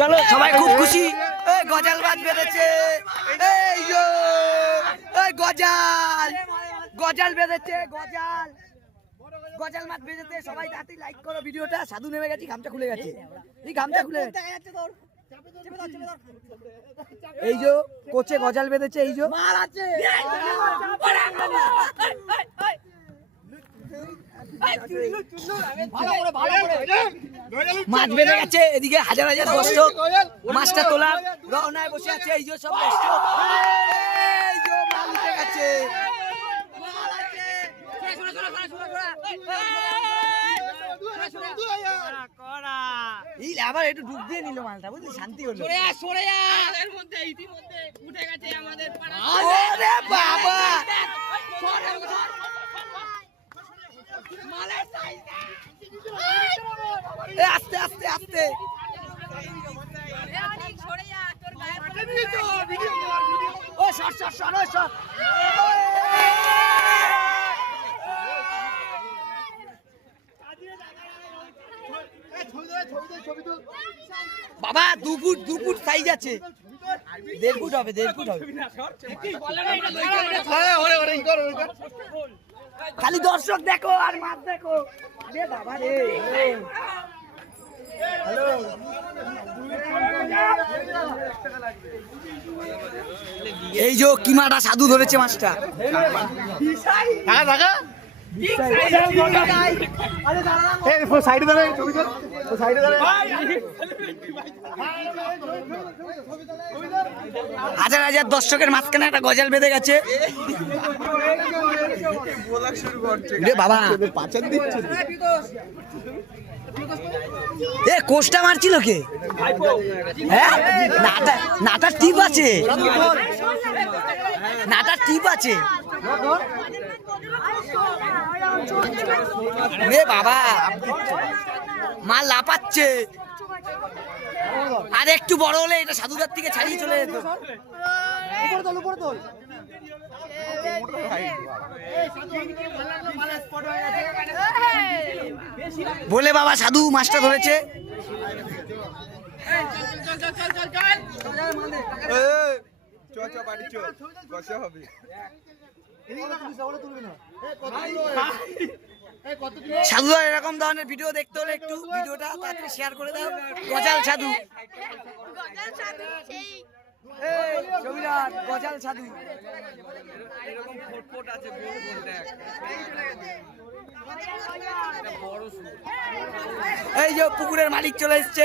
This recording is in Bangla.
চলো সবাই খুব খুশি। গজাল মাছ বেঁধেছে, গজাল বেঁধেছে, গজাল মাছ বেঁধেছে। সবাই তাড়াতাড়ি লাইক করো ভিডিওটা। সাধু নেমে গেছি, গামছা খুলে গেছে, এই গামছা খুলে এই যে কোচে গজাল বেঁধেছে, এই যে মাছ বেঁধে গেছে। এদিকে হাজার হাজার দর্শক মাছটা তোলা রওনায় বসে আছে। এই যে সব দর্শক মাল উঠে গেছে। আবার একটু ডুব দিয়ে নিল মালটা, বুঝলি, শান্তি হলো। বাবা আস্তে আস্তে আস্তে ও সর সর সর সর। বাবা 2 ফুট সাইজ আছে, 1.5 ফুট হবে, 1.5 ফুট হবে। খালি দর্শক দেখো আর মাছ দেখো রে বাবা রে। এই যে কিমাটা সাধু ধরেছে মাছটা। হাজার হাজার দর্শকের মাঝখানে একটা গজাল বেঁধে গেছে রে বাবা। এ কোষটা মারছিল কে? হ্যাঁ, নাটার টিপ আছে, নাটার টিপ আছে রে বাবা। মাল লাপাচ্ছে, আর একটু বড় হলে এটা সাধুদার থেকে ছাড়িয়ে চলে যেত। বলে বাবা সাধু মাছটা ধরেছে। সাধুদার এরকম ধরনের ভিডিও দেখতে হলে একটু ভিডিওটা তাড়াতাড়ি শেয়ার করে দাও। গজাল সাধু, গজাল সাধু। এই যে পুকুরের মালিক চলে এসছে।